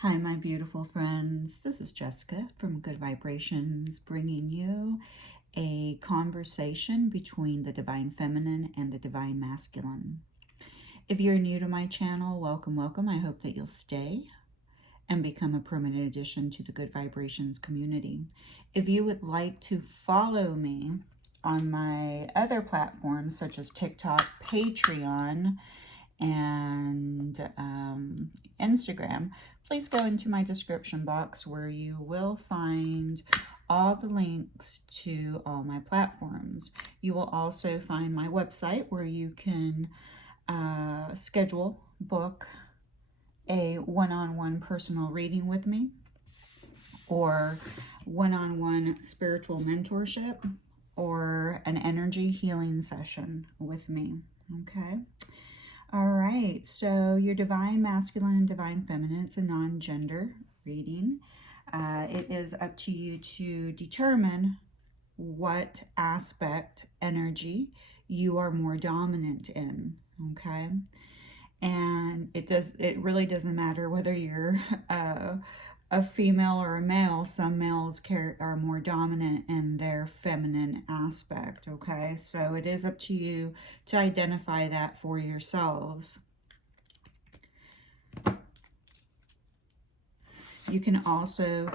Hi, my beautiful friends. This is Jessica from Good Vibrations, bringing you a conversation between the Divine Feminine and the Divine Masculine. If you're new to my channel, welcome, welcome. I hope that you'll stay and become a permanent addition to the Good Vibrations community. If you would like to follow me on my other platforms, such as TikTok, Patreon, and Instagram, please go into my description box where you will find all the links to all my platforms. You will also find my website where you can schedule, book a one-on-one personal reading with me, or one-on-one spiritual mentorship, or an energy healing session with me. Okay. All right, so your Divine Masculine and Divine Feminine, it's a non-gender reading. It is up to you to determine what aspect energy you are more dominant in, okay? And it really doesn't matter whether you're a female or a male. Some males are more dominant in their feminine aspect, okay? So it is up to you to identify that for yourselves. You can also,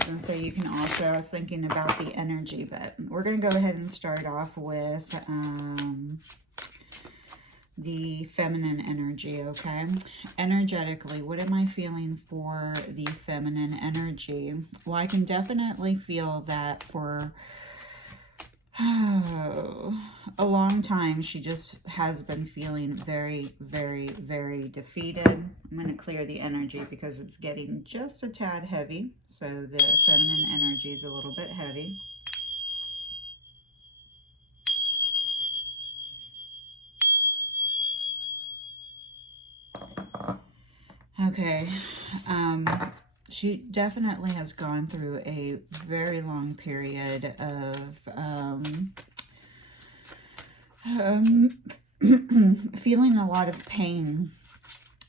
I was thinking about the energy, but we're going to go ahead and start off with the feminine energy, okay? Energetically, what am I feeling for the feminine energy? Well, I can definitely feel that for a long time, she just has been feeling very, very, very defeated. I'm going to clear the energy because it's getting just a tad heavy. So the feminine energy is a little bit heavy. Okay, she definitely has gone through a very long period of feeling a lot of pain.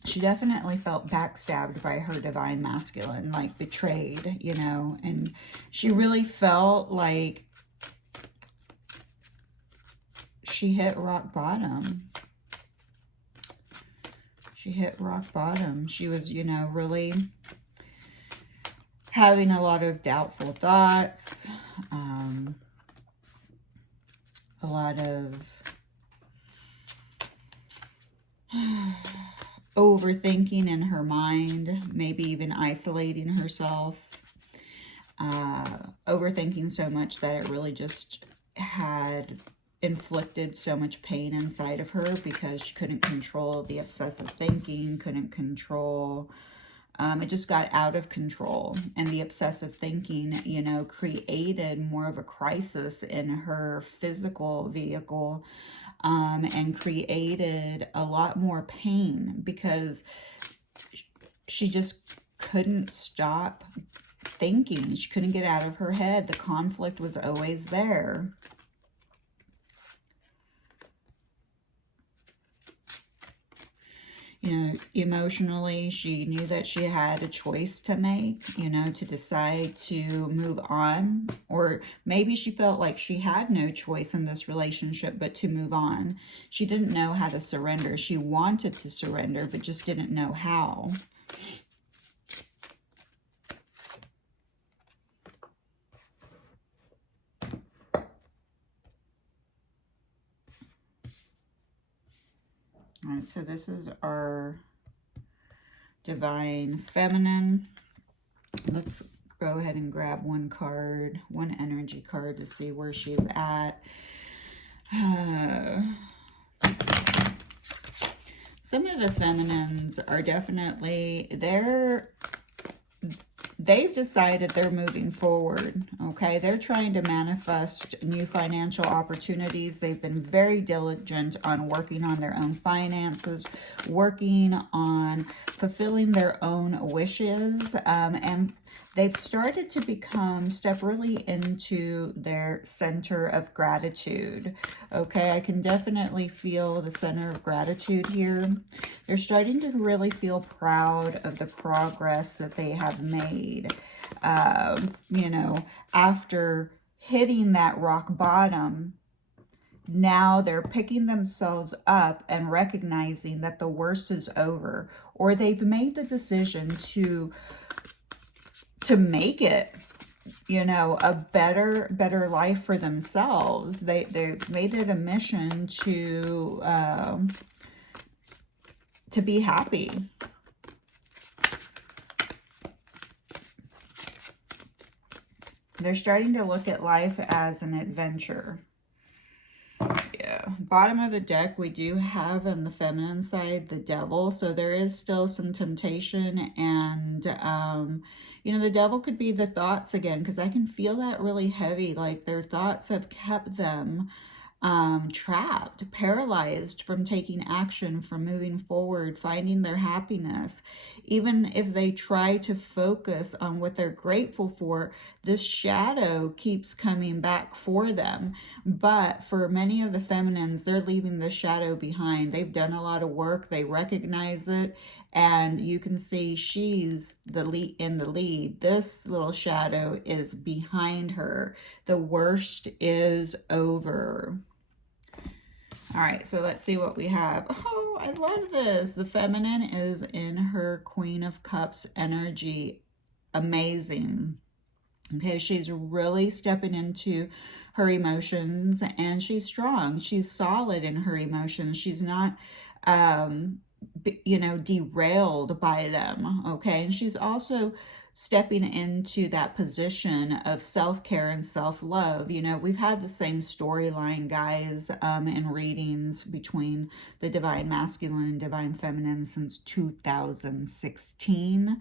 She definitely felt backstabbed by her Divine Masculine, like betrayed, you know, and she really felt like she hit rock bottom. She hit rock bottom. She was, you know, really having a lot of doubtful thoughts, a lot of overthinking in her mind, maybe even isolating herself, overthinking so much that it really just had inflicted so much pain inside of her because she couldn't control the obsessive thinking, couldn't control, it just got out of control. And the obsessive thinking, you know, created more of a crisis in her physical vehicle, and created a lot more pain because she just couldn't stop thinking. She couldn't get out of her head. The conflict was always there. You know, emotionally, she knew that she had a choice to make, you know, to decide to move on. Or maybe she felt like she had no choice in this relationship but to move on. She didn't know how to surrender. She wanted to surrender, but just didn't know how. All right, so this is our Divine Feminine. Let's go ahead and grab one card, one energy card to see where she's at. Some of the feminines are definitely, they've decided they're moving forward, okay? They're trying to manifest new financial opportunities. They've been very diligent on working on their own finances, working on fulfilling their own wishes, and they've started to step really into their center of gratitude. Okay, I can definitely feel the center of gratitude here. They're starting to really feel proud of the progress that they have made. You know, after hitting that rock bottom, now they're picking themselves up and recognizing that the worst is over, or they've made the decision to make it, you know, a better life for themselves. They've made it a mission to be happy. They're starting to look at life as an adventure. Yeah, bottom of the deck, we do have on the feminine side the devil, so there is still some temptation, and you know, the devil could be the thoughts again, because I can feel that really heavy, like their thoughts have kept them trapped, paralyzed from taking action, from moving forward, finding their happiness. Even if they try to focus on what they're grateful for, this shadow keeps coming back for them. But for many of the feminines, they're leaving the shadow behind. They've done a lot of work, they recognize it, and you can see she's the lead in the lead. This little shadow is behind her. The worst is over. All right, so let's see what we have. Oh, I love this. The feminine is in her Queen of Cups energy. Amazing. Okay, she's really stepping into her emotions, and she's strong. She's solid in her emotions. She's not, you know, derailed by them. Okay, and she's also stepping into that position of self-care and self-love. You know, we've had the same storyline, guys, in readings between the Divine Masculine and Divine Feminine since 2016.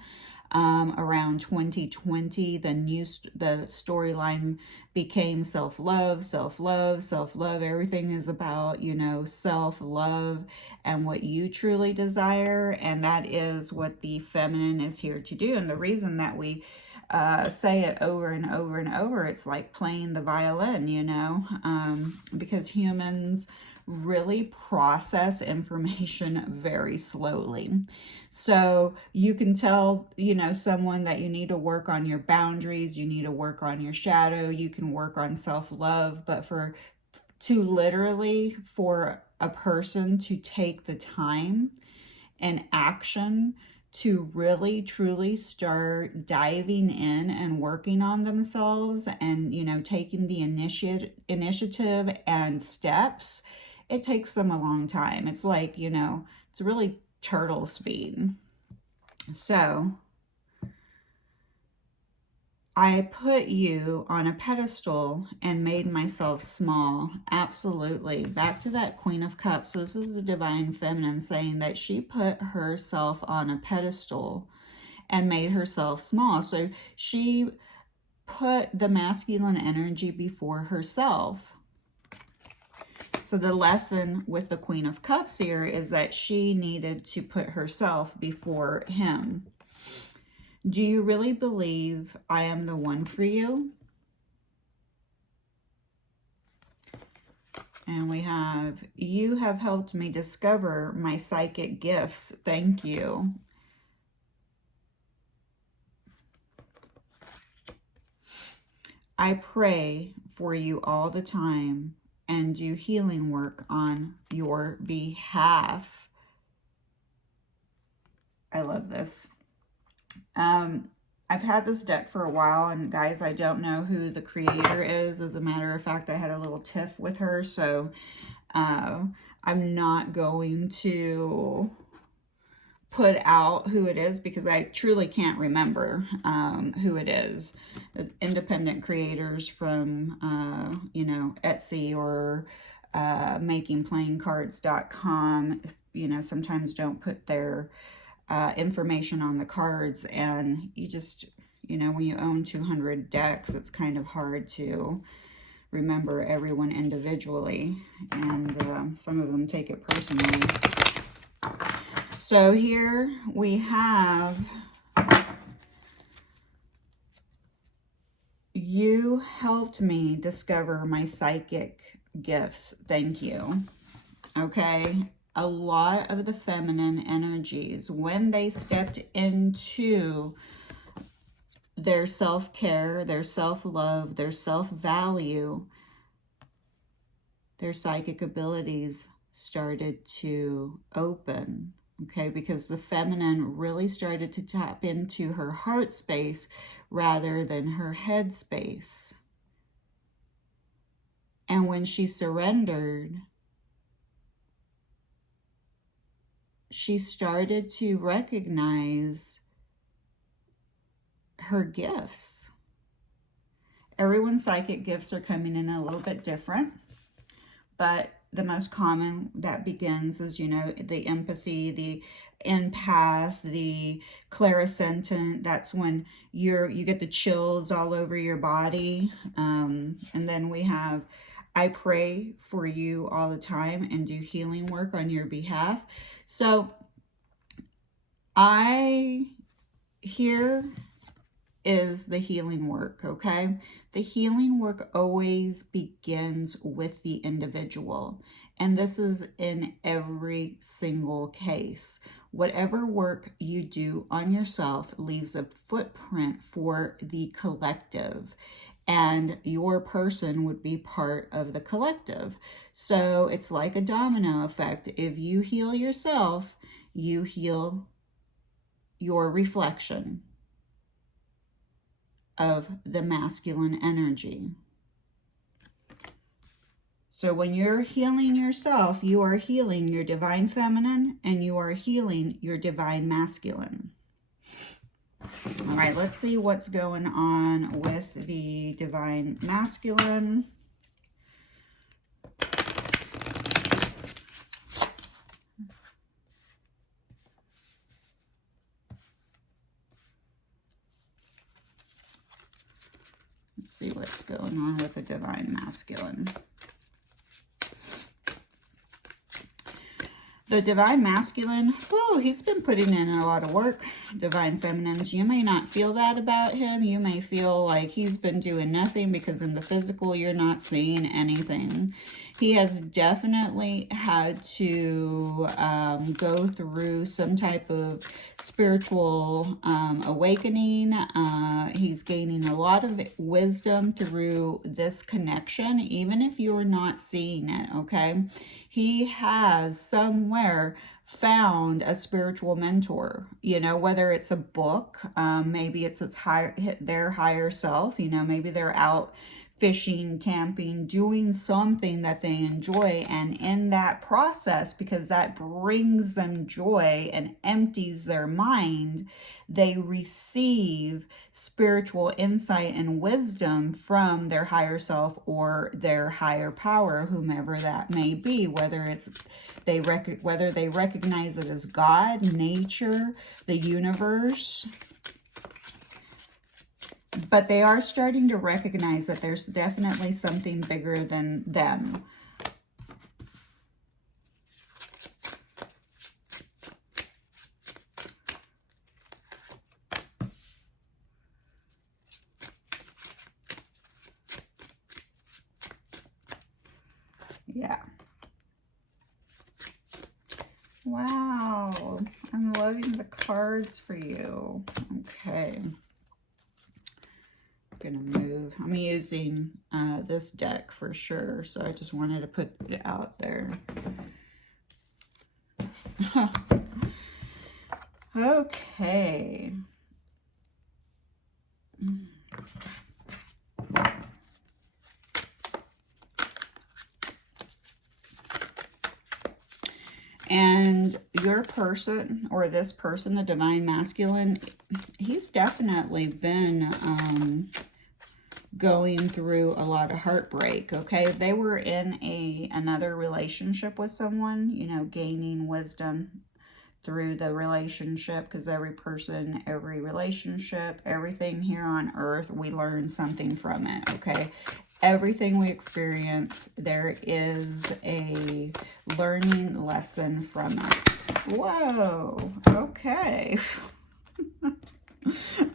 Around 2020, the storyline became self-love, self-love, self-love. Everything is about, you know, self-love and what you truly desire, and that is what the feminine is here to do. And the reason that we say it over and over and over, it's like playing the violin, you know, because humans really process information very slowly. So you can tell, you know, someone that you need to work on your boundaries, you need to work on your shadow, you can work on self-love, but for a person to take the time and action to really truly start diving in and working on themselves and, you know, taking the initiative and steps, it takes them a long time. It's like, you know, it's really turtle speed. So I put you on a pedestal and made myself small. Absolutely. Back to that Queen of Cups. So this is the Divine Feminine saying that she put herself on a pedestal and made herself small. So she put the masculine energy before herself. So the lesson with the Queen of Cups here is that she needed to put herself before him. Do you really believe I am the one for you? And we have, you have helped me discover my psychic gifts. Thank you. I pray for you all the time and do healing work on your behalf. I love this. I've had this deck for a while, and guys, I don't know who the creator is. As a matter of fact, I had a little tiff with her, so I'm not going to put out who it is because I truly can't remember who it is. Independent creators from, you know, Etsy or makingplayingcards.com, you know, sometimes don't put their information on the cards, and you just, you know, when you own 200 decks, it's kind of hard to remember everyone individually, and some of them take it personally. So here we have You helped me discover my psychic gifts. Thank you. Okay. A lot of the feminine energies, when they stepped into their self-care, their self-love, their self-value, their psychic abilities started to open. Okay, because the feminine really started to tap into her heart space rather than her head space. And when she surrendered, she started to recognize her gifts. Everyone's psychic gifts are coming in a little bit different, but the most common that begins is, you know, the empathy, the empath, the clairsentient. That's when you get the chills all over your body. And then we have, I pray for you all the time and do healing work on your behalf. So here is the healing work, okay? The healing work always begins with the individual. And this is in every single case. Whatever work you do on yourself leaves a footprint for the collective. And your person would be part of the collective. So it's like a domino effect. If you heal yourself, you heal your reflection of the masculine energy. So when you're healing yourself, you are healing your divine feminine and you are healing your divine masculine. All right, let's see what's going on with the divine masculine. Let's see what's going on with the divine masculine. The divine masculine, oh, he's been putting in a lot of work. Divine feminines, you may not feel that about him. You may feel like he's been doing nothing because in the physical, you're not seeing anything. He has definitely had to go through some type of spiritual awakening. He's gaining a lot of wisdom through this connection, even if you're not seeing it, okay? He has somewhere found a spiritual mentor, you know, whether it's a book, maybe it's their higher self, you know, maybe they're out fishing, camping, doing something that they enjoy. And in that process, because that brings them joy and empties their mind, they receive spiritual insight and wisdom from their higher self or their higher power, whomever that may be, whether they recognize it as God, nature, the universe. But they are starting to recognize that there's definitely something bigger than them. Yeah. Wow. I'm loving the cards for you. Okay. Gonna move. I'm using this deck for sure, so I just wanted to put it out there. Okay. And your person, or this person, the divine masculine, he's definitely been going through a lot of heartbreak, okay? If they were in another relationship with someone, you know, gaining wisdom through the relationship, because every person, every relationship, everything here on earth, we learn something from it, okay? Everything we experience, there is a learning lesson from it. Whoa, okay.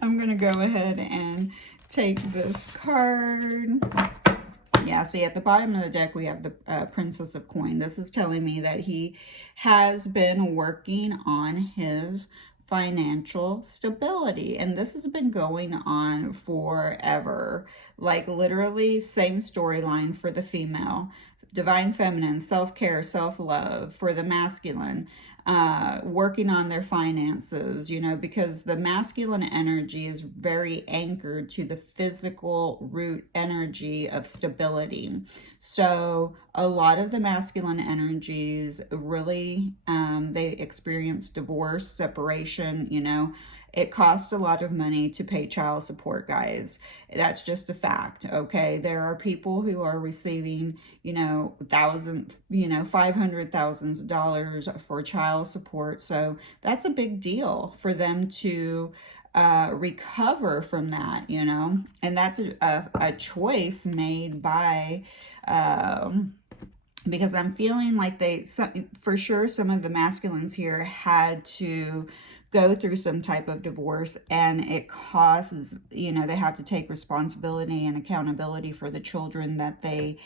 I'm going to go ahead and take this card. Yeah, see, at the bottom of the deck, we have the Princess of Coin. This is telling me that he has been working on his financial stability. And this has been going on forever. Like, literally, same storyline for the female. Divine feminine, self-care, self-love. For the masculine, working on their finances, you know, because the masculine energy is very anchored to the physical root energy of stability. So a lot of the masculine energies really, they experience divorce, separation, you know. It costs a lot of money to pay child support, guys. That's just a fact, okay? There are people who are receiving, you know, $500,000 for child support. So that's a big deal for them to recover from that, you know? And that's a choice made by, because I'm feeling like for sure, some of the masculines here had to go through some type of divorce, and it causes, you know, they have to take responsibility and accountability for the children that they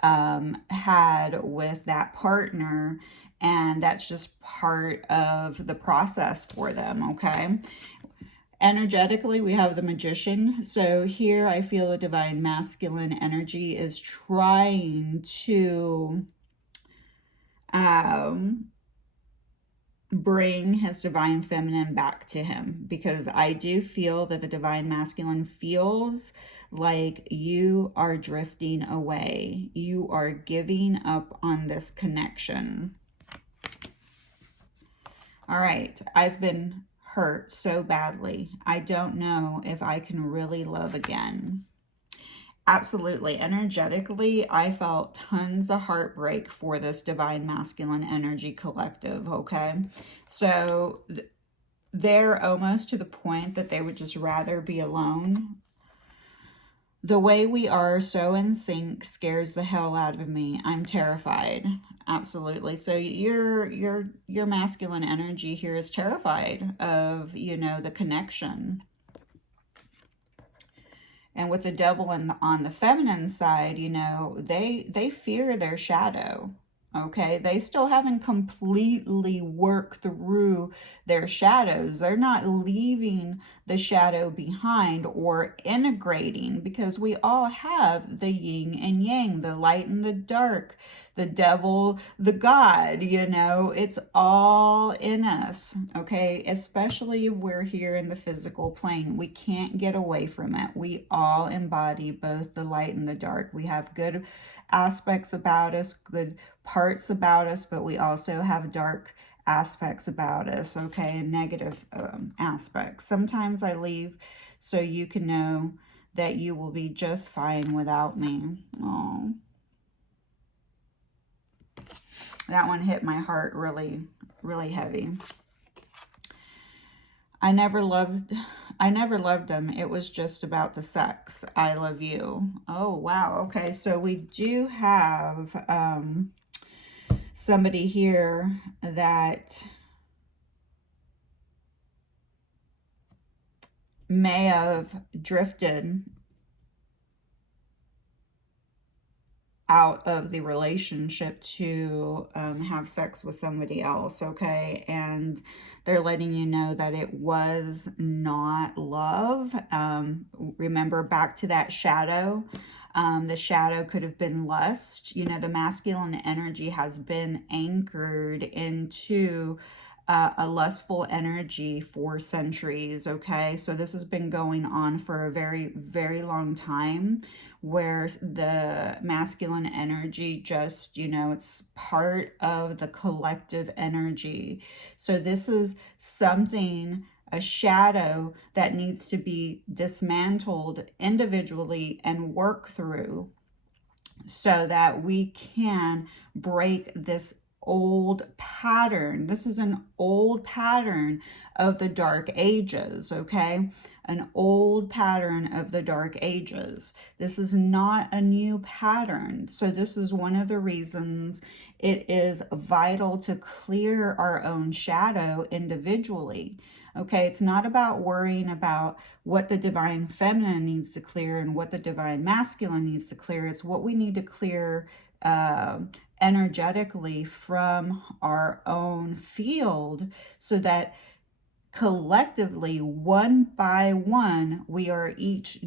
had with that partner, and that's just part of the process for them, okay? Energetically, we have the Magician. So here I feel the divine masculine energy is trying to bring his divine feminine back to him, because I do feel that the divine masculine feels like you are drifting away. You are giving up on this connection. All right, I've been hurt so badly. I don't know if I can really love again. Absolutely. Energetically, I felt tons of heartbreak for this divine masculine energy collective, okay? So they're almost to the point that they would just rather be alone. The way we are so in sync scares the hell out of me. I'm terrified. Absolutely. So your masculine energy here is terrified of, you know, the connection. And with the devil on the feminine side, you know, they fear their shadow. Okay, they still haven't completely worked through their shadows. They're not leaving the shadow behind or integrating, because we all have the yin and yang, the light and the dark, the devil, the God, you know, it's all in us, okay? Especially if we're here in the physical plane. We can't get away from it. We all embody both the light and the dark. We have good aspects about us, good parts about us, but we also have dark aspects about us, okay, and negative aspects. Sometimes I leave so you can know that you will be just fine without me. Oh, that one hit my heart really, really heavy. I never loved him. It was just about the sex. I love you. Oh, wow. Okay, so we do have somebody here that may have drifted out of the relationship to have sex with somebody else, okay? And they're letting you know that it was not love. Remember back to that shadow. The shadow could have been lust. You know, the masculine energy has been anchored into a lustful energy for centuries, okay? So this has been going on for a very, very long time, where the masculine energy just, you know, it's part of the collective energy. So this is something, a shadow that needs to be dismantled individually and work through, so that we can break this old pattern. This is an old pattern of the Dark Ages, okay? An old pattern of the Dark Ages. This is not a new pattern. So this is one of the reasons it is vital to clear our own shadow individually. Okay, it's not about worrying about what the divine feminine needs to clear and what the divine masculine needs to clear. It's what we need to clear energetically from our own field, so that collectively, one by one, we are each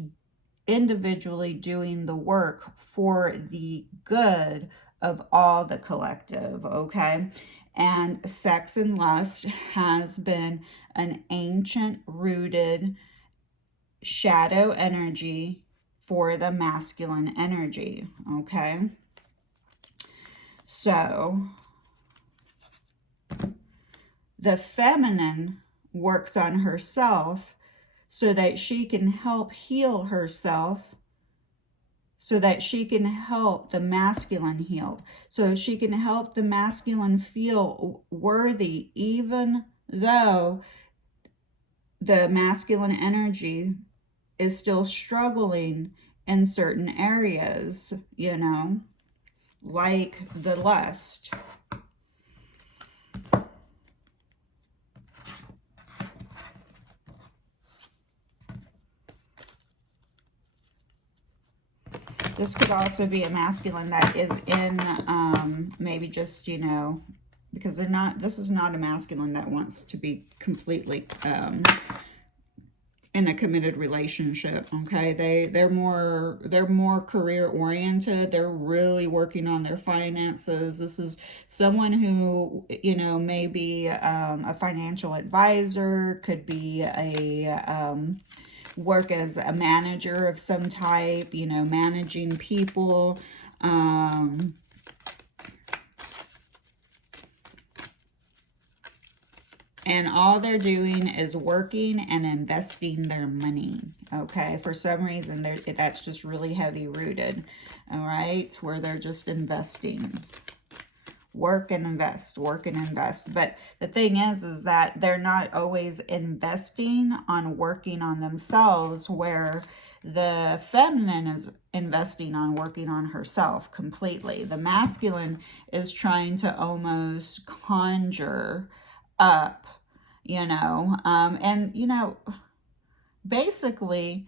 individually doing the work for the good of all the collective, okay? And sex and lust has been an ancient rooted shadow energy for the masculine energy, okay? So the feminine works on herself so that she can help heal herself, so that she can help the masculine heal, so she can help the masculine feel worthy, even though the masculine energy is still struggling in certain areas, you know, like the lust. This could also be a masculine that is in maybe just, you know, because they're not, this is not a masculine that wants to be completely in a committed relationship. Okay, they're more career oriented. They're really working on their finances. This is someone who, you know, may be a financial advisor, could be a work as a manager of some type, you know, managing people. And all they're doing is working and investing their money, okay? For some reason, that's just really heavy rooted, all right? Where they're just investing. Work and invest, work and invest. But the thing is that they're not always investing on working on themselves, where the feminine is investing on working on herself completely. The masculine is trying to almost conjure up, you know, and, you know, basically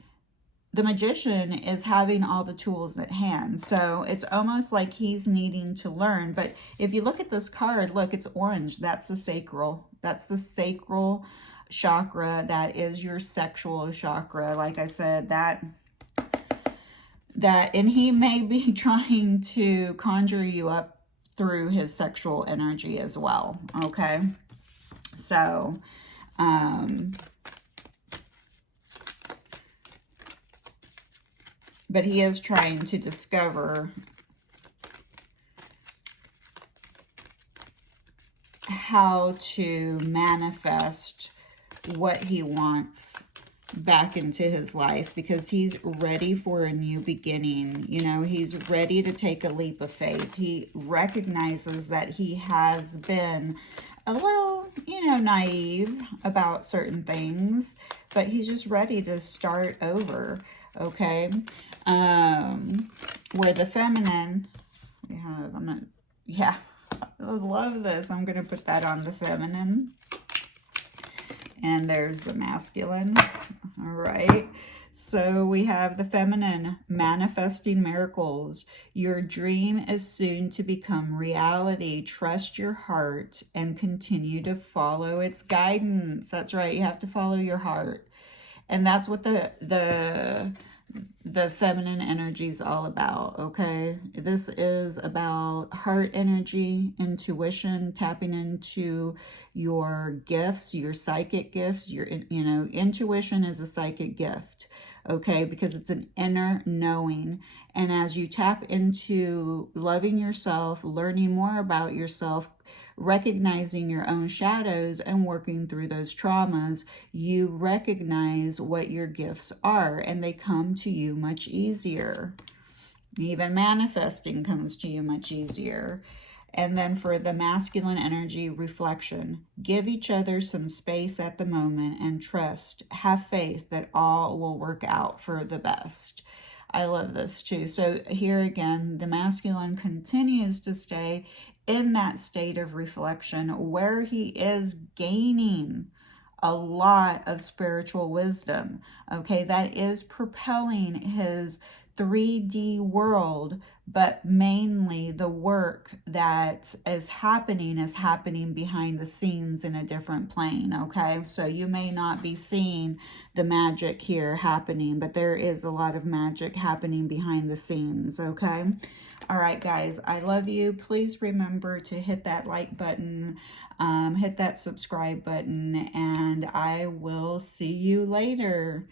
the magician is having all the tools at hand. So it's almost like he's needing to learn. But if you look at this card, look, it's orange. That's the sacral. That's the sacral chakra. That is your sexual chakra. Like I said, and he may be trying to conjure you up through his sexual energy as well. Okay. So, but he is trying to discover how to manifest what he wants back into his life, because he's ready for a new beginning. You know, he's ready to take a leap of faith. He recognizes that he has been a little, you know, naive about certain things, but he's just ready to start over, okay? Where the feminine, we have, yeah, I love this. I'm going to put that on the feminine. And there's the masculine. All right. So we have the feminine, manifesting miracles. Your dream is soon to become reality. Trust your heart and continue to follow its guidance. That's right. You have to follow your heart. And that's what the feminine energy is all about, okay? This is about heart energy, intuition, tapping into your gifts, your psychic gifts. Your, you know, intuition is a psychic gift, okay? Because it's an inner knowing. And as you tap into loving yourself, learning more about yourself, recognizing your own shadows and working through those traumas, you recognize what your gifts are, and they come to you much easier. Even manifesting comes to you much easier. And then for the masculine energy, reflection. Give each other some space at the moment and trust. Have faith that all will work out for the best. I love this too. So here again, the masculine continues to stay in that state of reflection where he is gaining a lot of spiritual wisdom. Okay, that is propelling his 3D world, but mainly the work that is happening behind the scenes in a different plane. Okay, so you may not be seeing the magic here happening, but there is a lot of magic happening behind the scenes. Okay. All right, guys, I love you. Please remember to hit that like button, hit that subscribe button, and I will see you later.